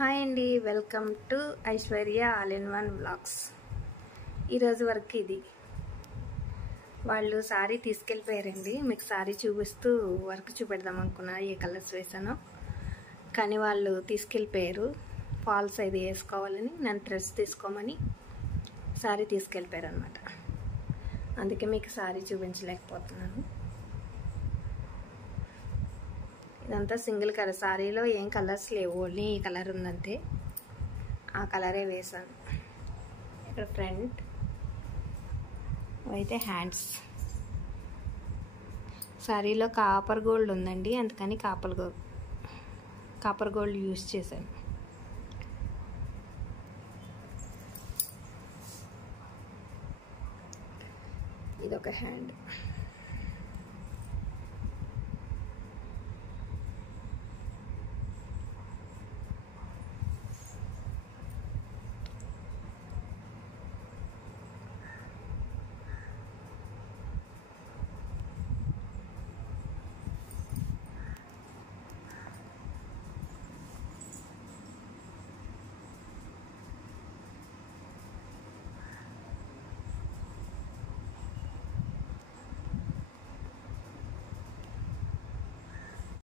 Hi అండి, welcome to Aishwarya all in one vlogs. ఈరోజు work ఇది. వాళ్ళు సారీ తీసుకెళ్ళిపోయారండి. మీకు సారీ చూపిస్తూ వర్క్ చూపెడదాం అనుకున్నా, ఏ కలర్స్ వేసానో. కానీ వాళ్ళు తీసుకెళ్ళిపోయారు. ఫాల్స్ అది వేసుకోవాలని, నన్ను డ్రెస్ తీసుకోమని సారీ తీసుకెళ్ళిపోయారు అనమాట. అందుకే మీకు సారీ చూపించలేకపోతున్నాను. ఇదంతా సింగిల్ కలర్. సారీలో ఏం కలర్స్ లేవు, ఓన్లీ ఈ కలర్ ఉందంతే. ఆ కలరే వేసాను. ఇక్కడ ఫ్రంట్ అయితే హ్యాండ్స్. సారీలో కాపర్ గోల్డ్ ఉందండి, అందుకని కాపర్ గోల్డ్ యూజ్ చేశాను. ఇదొక హ్యాండ్.